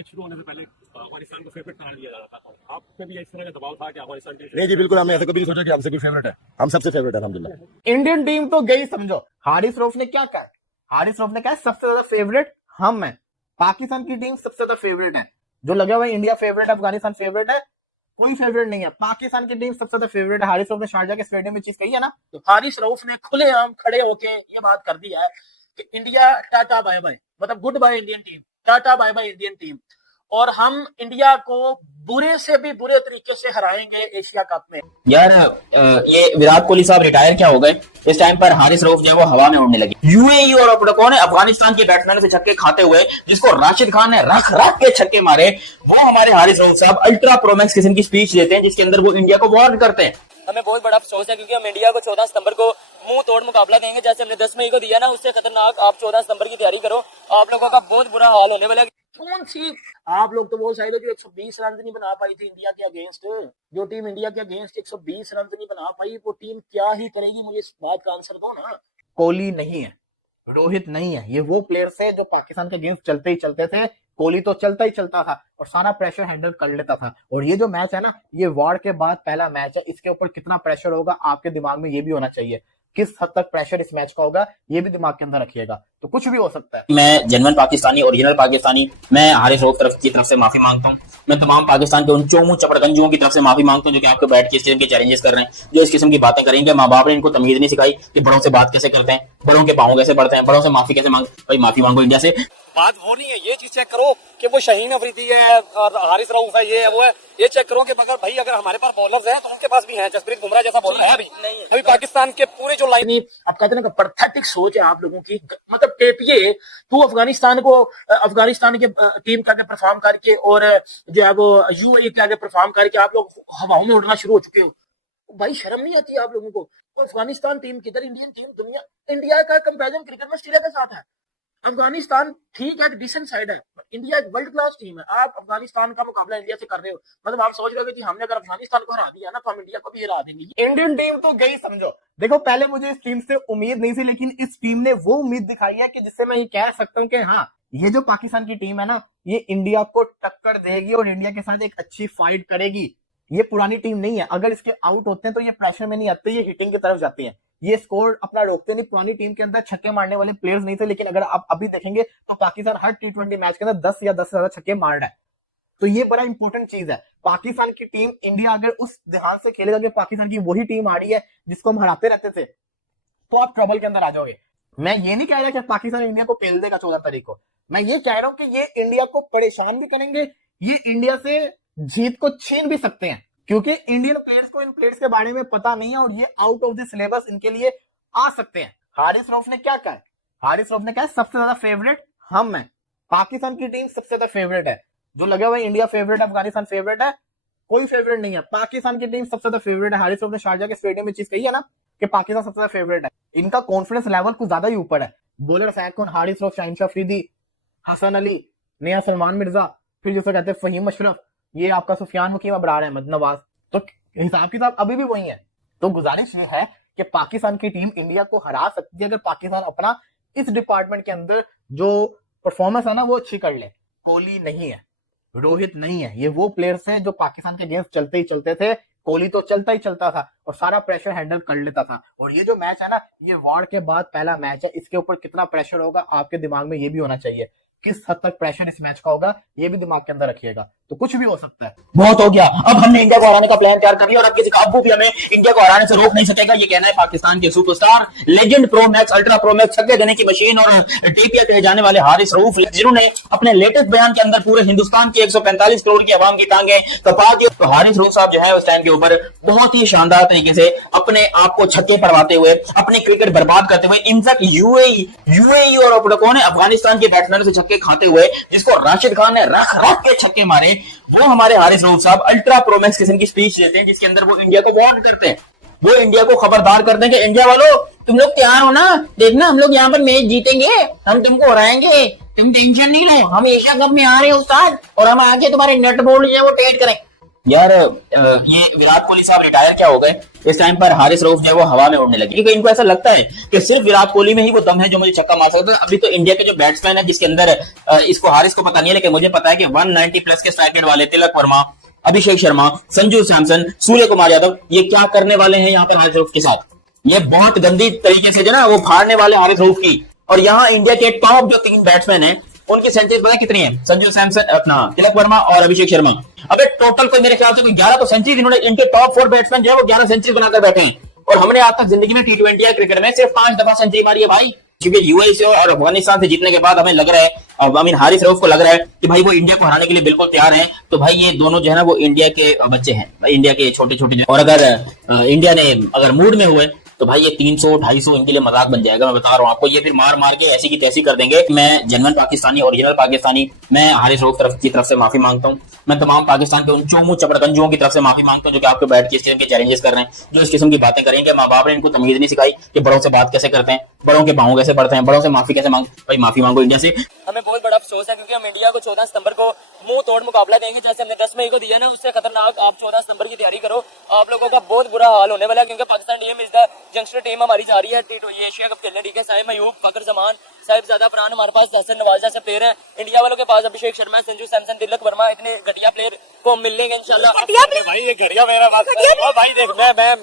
Match शुरू होने से पहले अफगानिस्तान को फेवरेट करार दिया जा रहा था, आप पे भी इस तरह का दबाव था कि अफगानिस्तान की? नहीं जी, बिल्कुल हमने ऐसा कभी नहीं सोचा कि हमसे कोई फेवरेट है। हम सबसे फेवरेट है अल्हम्दुलिल्लाह। इंडियन टीम तो गई समझो। हारिस रऊफ ने क्या कहा? हारिस रऊफ ने कहा सबसे ज्यादा फेवरेट हम हैं। पाकिस्तान की टीम सबसे ज्यादा फेवरेट है। जो लगा हुआ है इंडिया फेवरेट है, अफगानिस्तान फेवरेट है, कोई फेवरेट नहीं है। पाकिस्तान की टीम सबसे ज्यादा फेवरेट है। हारिस रऊफ ने शारजा के स्टेडियम में चीज कही है ना, तो हारिस रऊफ ने खुलेआम खड़े होके ये बात कर दी है कि इंडिया टाटा बाय बाय, मतलब good bye Indian team, tata bye bye Indian team, और हम इंडिया को बुरे से भी बुरे तरीके से हराएंगे एशिया कप में। यार ये विराट कोहली साहब रिटायर क्या हो गए, इस टाइम पर हारिस रऊफ जो है वो हवा में उड़ने लगे। यूएई और अपना कौन है अफगानिस्तान के बैट्समैन से छक्के खाते हुए, जिसको राशिद खान ने रख रख के छक्के मारे, वो हमारे हारिस रऊफ साहब अल्ट्रा प्रोमैक्स किस्म की स्पीच देते हैं जिसके अंदर वो इंडिया को वार्न करते हैं। हमें बहुत बड़ा अफसोस है क्योंकि हम इंडिया को 14 सितंबर को मुंह तोड़ मुकाबला देंगे, जैसे हमने 10 मई को दिया ना, उससे खतरनाक आप 14 सितंबर की तैयारी करो, आप लोगों का बहुत बुरा हाल होने वाला है। कौन सी आप लोग तो बहुत शायद जो 120 रन नहीं बना पाई थी इंडिया के अगेंस्ट, जो टीम इंडिया के अगेंस्ट 120 रन नहीं बना पाई, वो टीम क्या ही करेगी? मुझे इस बात का आंसर दो ना। कोहली नहीं है, रोहित नहीं है, ये वो प्लेयर्स है जो पाकिस्तान के अगेंस्ट चलते ही चलते थे। कोहली तो चलता ही चलता था और सारा प्रेशर हैंडल कर लेता था। और ये जो मैच है ना, ये वार के बाद पहला मैच है, इसके ऊपर कितना प्रेशर होगा आपके दिमाग में ये भी होना चाहिए। किस हद तक प्रेशर इस मैच का होगा ये भी दिमाग के अंदर रखिएगा, तो कुछ भी हो सकता है। मैं जेन्युइन पाकिस्तानी, ओरिजिनल पाकिस्तानी, मैं हारिस रऊफ की तरफ से माफी मांगता हूँ। मैं तमाम पाकिस्तान के उन चोमू चपड़गंजुओं की तरफ से माफी मांगता हूँ जो कि आपको बैठ के इस किस्म के चैलेंजेस कर रहे हैं, जो इस किस्म की बातें करेंगे। माँ बाप ने इनको तमीज नहीं सिखाई कि बड़ों से बात कैसे करते हैं, बड़ों के पाँव कैसे पड़ते हैं, बड़ों से माफी कैसे मांगते। भाई माफी मांगो इंडिया से। बात वो नहीं है, ये चीज चेक करो कि वो शाहीन अफरीदी है और हारिस रऊफ है, ये है वो है, ये चेक करो कि मगर भाई अगर हमारे पास बॉलर्स हैं तो उनके पास भी हैं। जसप्रीत बुमराह जैसा बॉलर है अभी पाकिस्तान के पूरे जो लाइन। आप कहते हैं ना पैथेटिक सोच है आप लोगों की, मतलब टेपिए तू अफगानिस्तान को, अफगानिस्तान के टीम के आगे परफॉर्म करके और जो है वो यूएई के आगे परफॉर्म करके आप लोग हवाओं में उड़ना शुरू हो चुके हो। भाई शर्म नहीं आती आप लोगों को? अफगानिस्तान टीम किधर, इंडियन टीम, दुनिया इंडिया का कंपैरिजन क्रिकेट में ऑस्ट्रेलिया के साथ है। अफगानिस्तान ठीक है, डिसेंट साइड है, इंडिया एक वर्ल्ड क्लास टीम है। आप अफगानिस्तान का मुकाबला इंडिया से कर रहे हो, मतलब आप सोच रहे हो कि हमने अगर अफगानिस्तान को हरा दिया ना तो हम इंडिया को भी हरा देंगे। इंडियन टीम तो गई समझो। देखो पहले मुझे इस टीम से उम्मीद नहीं थी, लेकिन इस टीम ने वो उम्मीद दिखाई है कि जिससे मैं ये कह सकता हूँ कि हाँ, ये जो पाकिस्तान की टीम है ना, ये इंडिया को टक्कर देगी और इंडिया के साथ एक अच्छी फाइट करेगी। ये पुरानी टीम नहीं है, अगर इसके आउट होते हैं तो ये प्रेशर में नहीं आते, ये हिटिंग की तरफ जाती है, ये स्कोर अपना रोकते नहीं। पुरानी टीम के अंदर छक्के मारने वाले प्लेयर्स नहीं थे, लेकिन अगर आप अभी देखेंगे तो पाकिस्तान हर T20 मैच के अंदर 10 या 10 से ज्यादा छक्के मार रहा है। तो ये बड़ा इंपॉर्टेंट चीज है। पाकिस्तान की टीम, इंडिया अगर उस ध्यान से खेलेगा कि पाकिस्तान की वही टीम आ रही है जिसको हम हराते रहते थे, तो आप ट्रबल के अंदर आ जाओगे। मैं ये नहीं कह रहा कि पाकिस्तान इंडिया को पेल देगा 14 तारीख को, मैं ये कह रहा हूं कि ये इंडिया को परेशान भी करेंगे, ये इंडिया से जीत को छीन भी सकते हैं, क्योंकि इंडियन प्लेयर्स को इन प्लेयर्स के बारे में पता नहीं है और ये आउट ऑफ द सिलेबस इनके लिए आ सकते हैं। हारिस रऊफ ने क्या कहा? हारिस रऊफ ने कहा सबसे ज्यादा फेवरेट हम हैं। पाकिस्तान की टीम सबसे ज्यादा फेवरेट है। जो लगे हुए इंडिया फेवरेट है, अफगानिस्तान फेवरेट है, कोई फेवरेट नहीं है। पाकिस्तान की टीम सबसे ज्यादा फेवरेट है। हारिस रऊफ ने शारजा के स्टेडियम में चीज कही है ना कि पाकिस्तान सबसे ज्यादा फेवरेट है। इनका कॉन्फिडेंस लेवल कुछ ज्यादा ही ऊपर है। बॉलर फैंक कौन? हारिस रऊफ, शाहिन शाह अफरीदी, हसन अली, नया सलमान मिर्जा, फिर जिसे कहते हैं फहीम अशरफ, ये आपका सुफियान मुकीम, अबरार अहमद, नवाज। तो हिसाब किताब अभी भी वही है। तो गुजारिश ये है कि पाकिस्तान की टीम इंडिया को हरा सकती है अगर पाकिस्तान अपना इस डिपार्टमेंट के अंदर जो परफॉर्मेंस है ना वो अच्छी कर ले। कोहली नहीं है, रोहित नहीं है, ये वो प्लेयर्स हैं जो पाकिस्तान के अगेंस्ट चलते ही चलते थे। कोहली तो चलता ही चलता था और सारा प्रेशर हैंडल कर लेता था। और ये जो मैच है ना, ये वार के बाद पहला मैच है, इसके ऊपर कितना प्रेशर होगा आपके दिमाग में ये भी होना चाहिए। किस हद तक प्रेशर इस मैच का होगा ये भी दिमाग के अंदर रखिएगा, तो कुछ भी हो सकता है। बहुत हो गया, अब हमने इंडिया को हराने का प्लान तैयार कर लिया और अब किसी काबू भी हमें इंडिया को हराने से रोक नहीं सकेगा। ये कहना है पाकिस्तान के superstar, legend, pro max, ultra pro max, छक्के देने की मशीन और टीपीए कहे जाने वाले हारिस रऊफ, जिन्होंने अपने लेटेस्ट बयान के अंदर पूरे हिंदुस्तान की 145 करोड़ की आवाम की टांगे कपा दी। तो हारिस रऊफ साहब जो है उस टाइम के ऊपर बहुत ही शानदार तरीके से अपने आप को छक्के पड़वाते हुए, अपने क्रिकेट बर्बाद करते हुए, इनफैक्ट यूएई और कौन है अफगानिस्तान के बैट्समैन से छक्के खाते हुए, जिसको राशिद खान ने रख रख के छक्के मारे, वो हमारे हारिस रऊफ साहब अल्ट्रा प्रोमैक्स किस्म की स्पीच देते हैं जिसके अंदर वो इंडिया को वार्न करते हैं। वो इंडिया को खबरदार करते हैं कि इंडिया वालों तुम लोग तैयार हो ना, देखना हम लोग यहाँ पर मैच जीतेंगे, हम तुमको हराएंगे, तुम टेंशन नहीं लो, हम एशिया कप में आ रहे हैं उस्ताद, और हम आके तुम्हारे नेट बोल्ट जो है वो टाइट करें। यार ये विराट कोहली साहब रिटायर क्या हो गए, इस टाइम पर हारिस रऊफ जो है वो हवा में उड़ने लगे, क्योंकि इनको ऐसा लगता है कि सिर्फ विराट कोहली में ही वो दम है जो मुझे छक्का मार सकता है। अभी तो इंडिया के जो बैट्समैन है, जिसके अंदर इसको हारिस को पता नहीं है, लेकिन मुझे पता है कि 190 प्लस के स्ट्राइक रेट वाले तिलक वर्मा, अभिषेक शर्मा, संजू सैमसन, सूर्य कुमार यादव, ये क्या करने वाले हैं यहाँ पर हारिस रऊफ के साथ। ये बहुत गंदी तरीके से जो ना वो फाड़ने वाले हारिस रऊफ की। और यहाँ इंडिया के टॉप जो 3 बैट्समैन हैं उनकी सेंचुरीज पता कितनी है? संजू सैमसन, अपना तिलक वर्मा और अभिषेक शर्मा। अबे टोटल कोई मेरे ख्याल से कोई 11 तो सेंचुरीज इन्होंने, इनके टॉप 4 बैट्समैन जो है वो 11 सेंचुरी बनाकर बैठे हैं। और हमने आज तक जिंदगी में T20 या क्रिकेट में सिर्फ 5 दफा सेंचुरी मारी है भाई। क्योंकि यूएई से और अफगानिस्तान से जीतने के बाद हमें लग रहा है, आई मीन हारिस रऊफ को लग रहा है कि भाई वो इंडिया को हराने के लिए बिल्कुल तैयार है। तो भाई ये दोनों जो है ना वो इंडिया के बच्चे हैं, इंडिया के छोटे छोटे। और अगर इंडिया ने अगर मूड में हुए तो भाई ये 300-250 इनके लिए मजाक बन जाएगा। मैं बता रहा हूँ आपको, ये फिर मार मार के ऐसी की तैसी कर देंगे। मैं जेन्युइन पाकिस्तानी, ओरिजिनल पाकिस्तानी, मैं हारिस रऊफ की तरफ से माफी मांगता हूँ। मैं तमाम पाकिस्तान के उन चोमू चपड़गंजुओं की तरफ से माफी मांगता हूँ जो कि आपको बैठ के इस किस्म के चैलेंजेस कर रहे हैं, जो इस किस्म की बातें करेंगे। माँ बाप ने इनको तमीज नहीं सिखाई कि बड़ों से बात कैसे करते हैं, बड़ों के बाहों कैसे पड़ते हैं, बड़ों से माफी कैसे मांग। भाई माफी मांगो इंडिया से। हमें बहुत बड़ा अफसोस है क्योंकि हम इंडिया को 14 सितंबर को मुंह तोड़ मुकाबला देंगे। जैसे हमने 10 मई को दिया ना, उससे खतरनाक आप 14 सितंबर की तैयारी करो। आप लोगों का बहुत बुरा हाल होने वाला है क्योंकि Pakistan team is the youngster team हमारी जा रही है ये एशिया कप खेलने। ठीक है, साहिब मयूब, फकर जमान, साहिब ज्यादा फरहान, हमारे पास हसन नवाज जैसे प्लेयर हैं। इंडिया वालों के पास अभिषेक शर्मा, संजू सैमसन, तिलक वर्मा, इतने घटिया प्लेयर को मिलेंगे इंशाल्लाह। भाई ये घड़िया मेरा बात और भाई देख,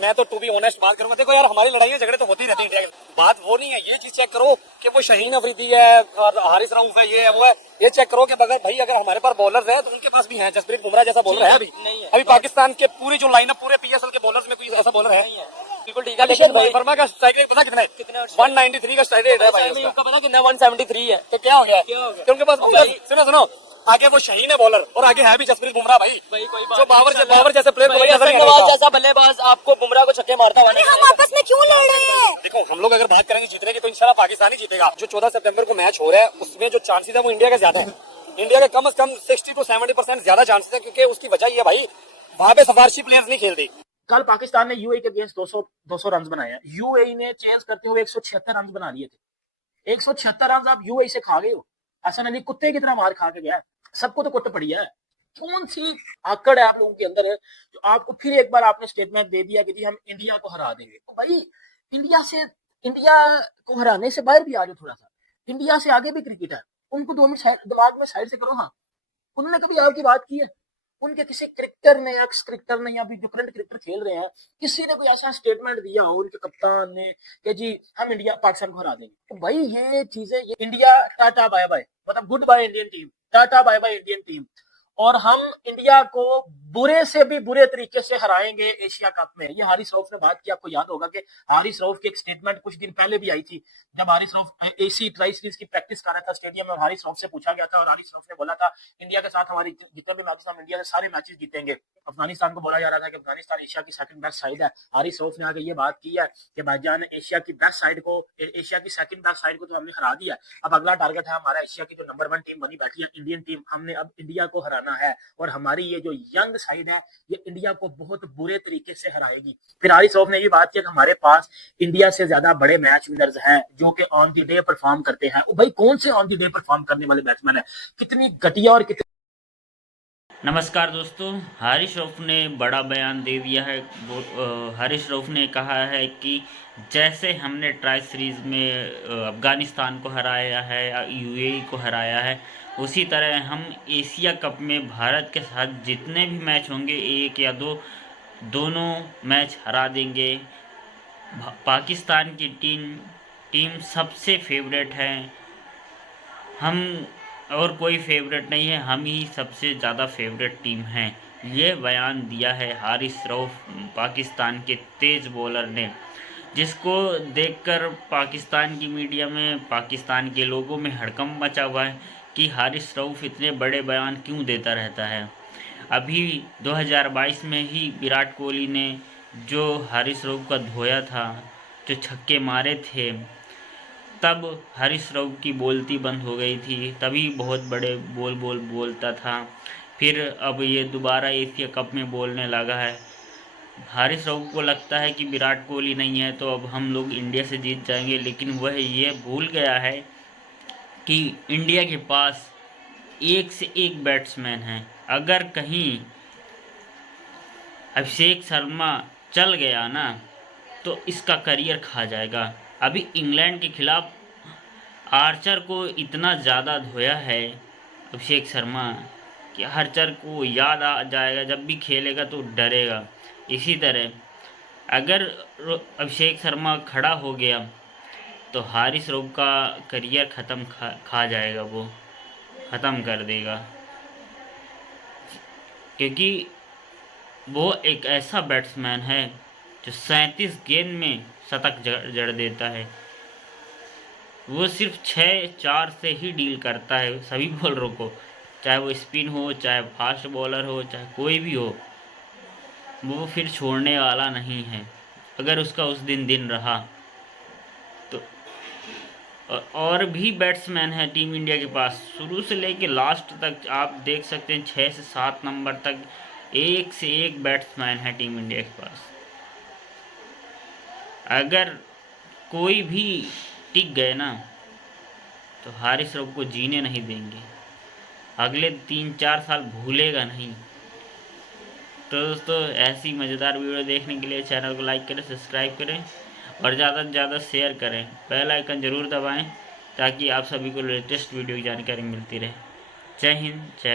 मैं तो टू बी ऑनेस्ट बात करूंगा। देखो यार, हमारी लड़ाइयाँ झगड़े तो होती रहती है इंडिया के। बात वो नहीं है, ये चीज चेक करो कि वो शाहीन अफरीदी है और हारिस रऊफ है, ये है वो है। ये चेक करो कि अगर भाई अगर हमारे पास बॉलर है तो उनके पास भी है। जसप्रीत बुमराह जैसा बॉलर है अभी नहीं है। अभी पाकिस्तान के पूरी जो लाइनअप पूरे PSL के बॉलर्स में कोई ऐसा बॉलर है? बिल्कुल ठीक है, लेकिन भाई वर्मा का स्ट्राइक रेट पता कितना है? 193 का स्ट्राइक रेट है भाई उसका। का पता कितना 173 है। तो क्या हो गया? कि उनके पास सुनो आगे वो शाहीन है बॉलर और आगे है भी जसप्रीत बुमराह भाई कोई जो बाबर जैसे प्लेयर नवाज जैसा बल्लेबाज आपको बुमराह को छक्के मारता हुआ नहीं। हम आपस में क्यों लड़ रहे हैं? देखो, हम लोग अगर बात करेंगे जीतने की तो इंशाल्लाह पाकिस्तान ही जीतेगा। जो 14 सितंबर को मैच हो रहा है उसमें जो चांसेस है वो इंडिया के ज्यादा है। इंडिया के कम से कम 60 to 70% ज्यादा चांसेस है, क्योंकि उसकी वजह ये भाई वहां पे सिफारशी प्लेयर्स नहीं खेलते। कल पाकिस्तान ने यूएई के अगेंस्ट 200 रन बनाए हैं। यूएई ने चेंज करते हुए 176 रन बना लिए थे। 176 रन आप यूएई से खा गए हो। हसन अली कुत्ते की तरह मार खा के गया। सबको तो कुट पड़ी है। कौन सी आकड़ है आप लोगों के अंदर है जो आपको फिर एक बार आपने स्टेटमेंट दे दिया कि जी हम इंडिया को हरा देंगे। तो भाई इंडिया को हराने से बाहर भी आ जाओ थोड़ा सा। इंडिया से आगे भी क्रिकेट है, उनको 2 मिनट दिमाग में साइड से करो। हाँ, उन्होंने कभी आपकी बात की है? उनके किसी क्रिकेटर ने, एक्स क्रिकेटर ने, या जो करंट क्रिकेटर खेल रहे हैं, किसी ने कोई ऐसा स्टेटमेंट दिया हो उनके कप्तान ने कि जी हम इंडिया पाकिस्तान को हरा देंगे? तो भाई ये चीजें, ये इंडिया टाटा बाय बाय, मतलब good bye Indian team, tata bye bye Indian team. और हम इंडिया को बुरे से भी बुरे तरीके से हराएंगे एशिया कप में। ये हारिस रऊफ ने बात की, आपको याद होगा कि हारिस रऊफ की एक स्टेटमेंट कुछ दिन पहले भी आई थी, जब Haris Rauf AC tri series की प्रैक्टिस कर रहा था स्टेडियम में, और हारिस रऊफ से पूछा गया था और हारिस रऊफ ने बोला था इंडिया के साथ हमारी जितने भी मैचेस, हम इंडिया के सारे मैचेस जीतेंगे। अफगानिस्तान को बोला जा रहा था कि अफगानिस्तान एशिया की सेकंड बेस्ट साइड है। हारिस रऊफ ने आगे ये बात की है कि भाईजान एशिया की बेस्ट साइड को, एशिया की सेकंड बेस्ट साइड को तो हमने हरा दिया, अब अगला टारगेट है हमारा एशिया की जो नंबर 1 टीम बनी बैठी है इंडियन टीम, हमने अब इंडिया को हराना है। और हमारी ये जो यंग साइड है ये इंडिया को बहुत बुरे तरीके से हराएगी। फिर हारिस रऊफ ने ये बात की कि हमारे पास इंडिया से ज्यादा बड़े मैच विनर्स हैं जो कि ऑन द डे परफॉर्म करते हैं। भाई कौन से ऑन द डे परफॉर्म करने वाले बैट्समैन है? कितनी घटिया और कितनी। नमस्कार दोस्तों, हारिस रऊफ ने बड़ा बयान दे दिया है। हारिस रऊफ ने कहा है कि जैसे हमने ट्राई सीरीज़ में अफ़गानिस्तान को हराया है, यूएई को हराया है, उसी तरह हम एशिया कप में भारत के साथ जितने भी मैच होंगे, 1 या 2, दोनों मैच हरा देंगे। पाकिस्तान की टीम सबसे फेवरेट है, हम और कोई फेवरेट नहीं है, हम ही सबसे ज़्यादा फेवरेट टीम हैं। ये बयान दिया है हारिस रऊफ, पाकिस्तान के तेज़ बॉलर ने, जिसको देखकर पाकिस्तान की मीडिया में, पाकिस्तान के लोगों में हड़कंप मचा हुआ है कि हारिस रऊफ इतने बड़े बयान क्यों देता रहता है। अभी 2022 में ही विराट कोहली ने जो हारिस रऊफ का धोया था, जो छक्के मारे थे, तब हारिस रऊफ की बोलती बंद हो गई थी, तभी बहुत बड़े बोलता था। फिर अब ये दोबारा एशिया कप में बोलने लगा है। हारिस रऊफ को लगता है कि विराट कोहली नहीं है तो अब हम लोग इंडिया से जीत जाएंगे, लेकिन वह ये भूल गया है कि इंडिया के पास एक से एक बैट्समैन हैं। अगर कहीं अभिषेक शर्मा चल गया ना तो इसका करियर खा जाएगा। अभी इंग्लैंड के खिलाफ आर्चर को इतना ज़्यादा धोया है अभिषेक शर्मा कि आर्चर को याद आ जाएगा, जब भी खेलेगा तो डरेगा। इसी तरह अगर अभिषेक शर्मा खड़ा हो गया तो हारिस रऊफ का करियर ख़त्म खा जाएगा, वो ख़त्म कर देगा, क्योंकि वो एक ऐसा बैट्समैन है जो 37 गेंद में शतक जड़ देता है। वो सिर्फ 6-4 से ही डील करता है सभी बॉलरों को, चाहे वो स्पिन हो, चाहे फास्ट बॉलर हो, चाहे कोई भी हो, वो फिर छोड़ने वाला नहीं है अगर उसका उस दिन रहा तो। और भी बैट्समैन है टीम इंडिया के पास, शुरू से लेके लास्ट तक आप देख सकते हैं 6 से 7 नंबर तक एक से एक बैट्समैन है टीम इंडिया के पास। अगर कोई भी टिक गए ना तो हारिस रऊफ को जीने नहीं देंगे, अगले 3-4 साल भूलेगा नहीं। तो दोस्तों ऐसी मज़ेदार वीडियो देखने के लिए चैनल को लाइक करें, सब्सक्राइब करें और ज़्यादा से ज़्यादा शेयर करें। बेल आइकन ज़रूर दबाएं ताकि आप सभी को लेटेस्ट वीडियो की जानकारी मिलती रहे। जय हिंद, जय